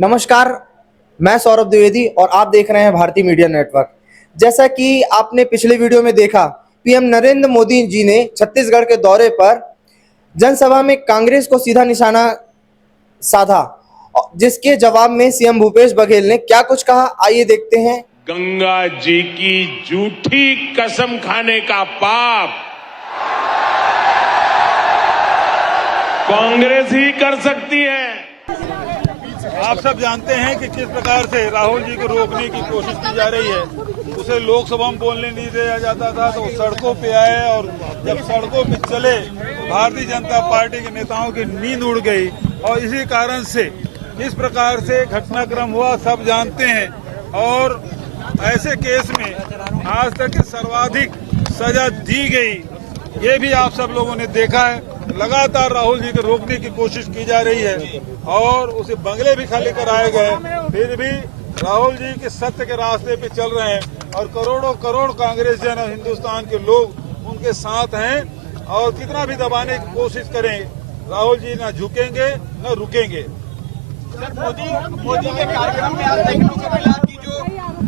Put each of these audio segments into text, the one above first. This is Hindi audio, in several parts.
नमस्कार, मैं सौरभ द्विवेदी और आप देख रहे हैं भारतीय मीडिया नेटवर्क। जैसा कि आपने पिछले वीडियो में देखा, पीएम नरेंद्र मोदी जी ने छत्तीसगढ़ के दौरे पर जनसभा में कांग्रेस को सीधा निशाना साधा, जिसके जवाब में सीएम भूपेश बघेल ने क्या कुछ कहा, आइए देखते हैं। गंगा जी की झूठी कसम खाने का पाप कांग्रेस ही कर सकती है। आप सब जानते हैं कि किस प्रकार से राहुल जी को रोकने की कोशिश की जा रही है। उसे लोकसभा में बोलने नहीं दिया जाता था तो सड़कों पे आए, और जब सड़कों पे चले तो भारतीय जनता पार्टी के नेताओं की नींद उड़ गई, और इसी कारण से इस प्रकार से घटनाक्रम हुआ, सब जानते हैं। और ऐसे केस में आज तक की सर्वाधिक सजा दी गई, ये भी आप सब लोगों ने देखा है। लगातार राहुल जी को रोकने की कोशिश की जा रही है और उसे बंगले भी खाली कराए गए, फिर भी राहुल जी के सत्य के रास्ते पे चल रहे हैं और करोड़ों करोड़ कांग्रेस जन हिंदुस्तान के लोग उनके साथ हैं। और कितना भी दबाने की कोशिश करें, राहुल जी न झुकेंगे न रुकेंगे। सर, मोदी के कार्यक्रम में आज देखने को मिला कि जो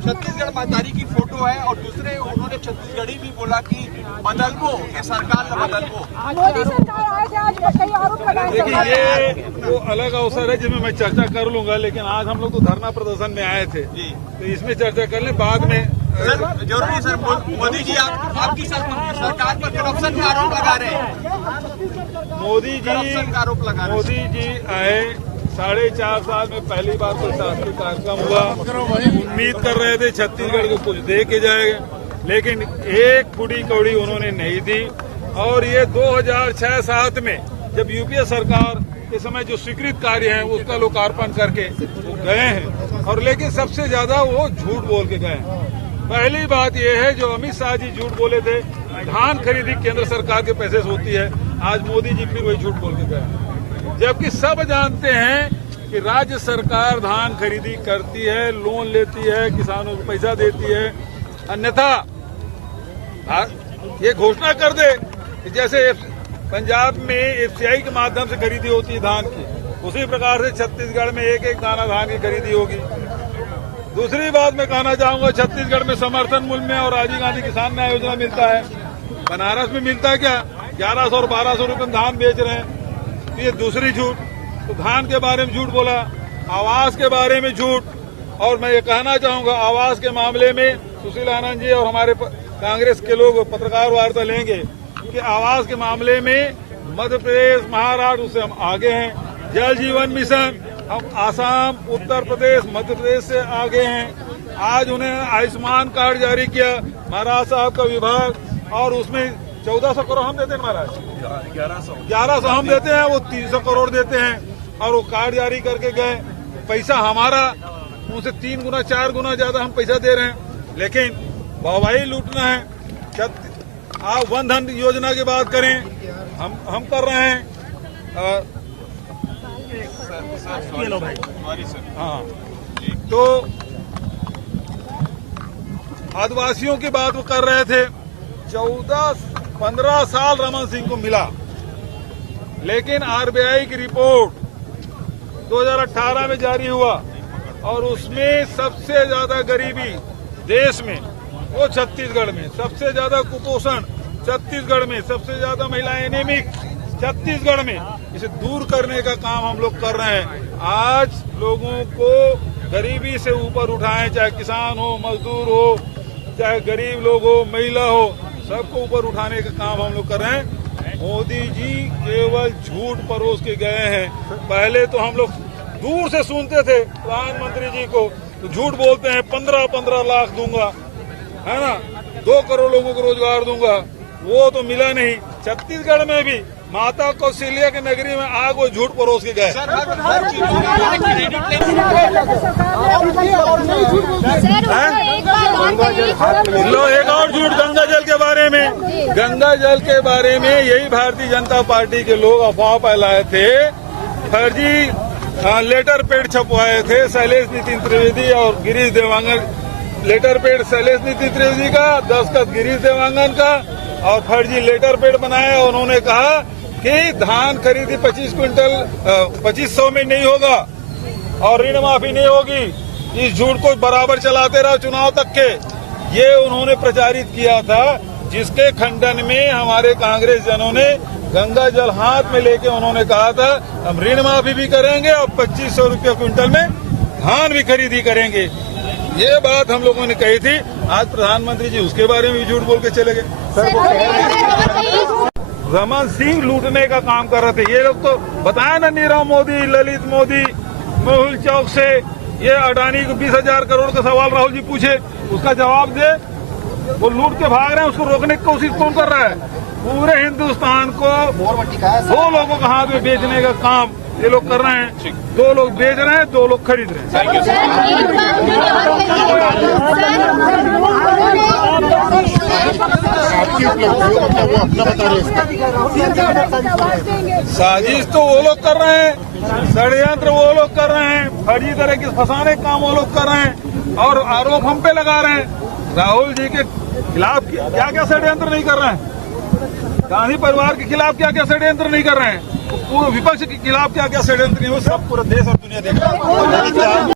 छत्तीसगढ़ मातारी की फोटो है और दूसरे उन्होंने छत्तीसगढ़ी भी बोला कि बदलबो, ये सरकार न बदलबो। मोदी सरकार आए थे, आज कई आरोप लगाए। देखिए, ये वो अलग अवसर है जिसमें मैं चर्चा कर लूंगा, लेकिन आज हम लोग तो धरना प्रदर्शन में आए थे, तो इसमें चर्चा कर लें बाद में। सर जरूरी सर, मोदी जी आपकी सरकार पर करप्शन का आरोप लगा रहे हैं। मोदी मोदी जी आए 4.5 साल में पहली बार कोई शासकीय कार्यक्रम हुआ। उम्मीद कर रहे थे छत्तीसगढ़ को कुछ दे के जाएगा, लेकिन एक फुटी कौड़ी उन्होंने नहीं दी। और ये 2006-07 में जब यूपीए सरकार के समय जो स्वीकृत कार्य है उसका लोकार्पण करके वो गए हैं, और लेकिन सबसे ज्यादा वो झूठ बोल के गए हैं। पहली बात ये है, जो अमित शाह जी झूठ बोले थे, धान खरीदी केंद्र सरकार के पैसे से होती है, आज मोदी जी फिर वही झूठ बोल के गए, जबकि सब जानते हैं कि राज्य सरकार धान खरीदी करती है, लोन लेती है, किसानों को पैसा देती है। अन्यथा ये घोषणा कर दे कि जैसे पंजाब में एफसीआई के माध्यम से खरीदी होती है धान की, उसी प्रकार से छत्तीसगढ़ में एक एक दाना धान की खरीदी होगी। दूसरी बात मैं कहना चाहूंगा, छत्तीसगढ़ में समर्थन मूल्य में और राजीव गांधी किसान न्याय योजना मिलता है, बनारस में मिलता है क्या? 1100 और 1200 रुपये धान बेच रहे हैं, तो ये दूसरी झूठ। तो धान के बारे में झूठ बोला, आवास के बारे में झूठ। और मैं ये कहना चाहूंगा, आवास के मामले में सुशील आनंद जी और हमारे कांग्रेस के लोग पत्रकार वार्ता लेंगे कि आवास के मामले में मध्य प्रदेश, महाराष्ट्र उससे हम आगे हैं। जल जीवन मिशन हम आसाम, उत्तर प्रदेश, मध्य प्रदेश से आगे हैं। आज उन्हें आयुष्मान कार्ड जारी किया महाराज साहब का विभाग, और उसमें 1400 करोड़ हम देते हैं महाराज, 1100 हम देते हैं, वो 300 करोड़ देते हैं, और वो कार्ड जारी करके गए। पैसा हमारा उनसे 3 गुना 4 गुना ज्यादा हम पैसा दे रहे हैं, लेकिन वाहवाही लूटना है। आप वन धन योजना की बात करें, हम कर रहे हैं। हाँ, तो आदिवासियों की बात वो कर रहे थे। 14-15 साल रमन सिंह को मिला, लेकिन आरबीआई की रिपोर्ट 2018 में जारी हुआ, और उसमें सबसे ज्यादा गरीबी देश में वो छत्तीसगढ़ में, सबसे ज्यादा कुपोषण छत्तीसगढ़ में, सबसे ज्यादा महिलाएं एनीमिक छत्तीसगढ़ में। इसे दूर करने का काम हम लोग कर रहे हैं। आज लोगों को गरीबी से ऊपर उठाएं, चाहे किसान हो, मजदूर हो, चाहे गरीब लोग हो, महिला हो, सबको ऊपर उठाने का काम हम लोग कर रहे हैं। मोदी जी केवल झूठ परोस के गए हैं। पहले तो हम लोग दूर से सुनते थे प्रधानमंत्री जी को, तो झूठ बोलते हैं 15-15 लाख दूंगा, है ना, 2 करोड़ लोगों को रोजगार दूंगा, वो तो मिला नहीं। छत्तीसगढ़ में भी माता कौशल्या की नगरी में आग वो झूठ परोस के गए। लो एक और झूठ गंगा जल के बारे में। गंगा जल के बारे में यही भारतीय जनता पार्टी के लोग अफवाह फैलाए थे, फर्जी लेटर पेड छपवाए थे। शैलेश नितिन त्रिवेदी और गिरीश देवांगन, लेटर पेड शैलेश नितिन त्रिवेदी का, दस्तखत गिरीश देवांगन का, और फर्जी लेटर पेड बनाया। उन्होंने कहा कि धान खरीदी 25 क्विंटल 2500 में नहीं होगा, और ऋण माफी नहीं होगी। इस झूठ को बराबर चलाते रहो चुनाव तक के, ये उन्होंने प्रचारित किया था, जिसके खंडन में हमारे कांग्रेस जनों ने गंगा जल हाथ में लेके उन्होंने कहा था हम ऋण माफी भी करेंगे और 2500 रुपये क्विंटल में धान भी खरीदी करेंगे। ये बात हम लोगों ने कही थी। आज प्रधानमंत्री जी उसके बारे में भी झूठ बोल के चले गए। रमन सिंह लूटने का काम कर रहे थे ये लोग। तो बताया ना, नीरव मोदी, ललित मोदी, मेहुल चौक से ये अडानी को 20,000 करोड़ का सवाल राहुल जी पूछे, उसका जवाब दे। वो लूट के भाग रहे हैं, उसको रोकने की कोशिश कौन कर रहा है? पूरे हिंदुस्तान को दो लोगों के हाथ में बेचने का काम ये लोग कर रहे हैं। 2 लोग बेच रहे हैं, 2 लोग खरीद रहे हैं। साजिश तो वो लोग कर रहे हैं, षड्यंत्र वो लोग कर रहे हैं, फर्जी तरह के फंसाने का काम वो लोग कर रहे हैं और आरोप हम पे लगा रहे हैं। राहुल जी के खिलाफ क्या क्या षड्यंत्र नहीं कर रहे हैं, गांधी परिवार के खिलाफ क्या क्या षड्यंत्र नहीं कर रहे हैं, पूरे विपक्ष के खिलाफ क्या क्या षड्यंत्र नहीं, वो सब पूरा देश और दुनिया देख रहा है।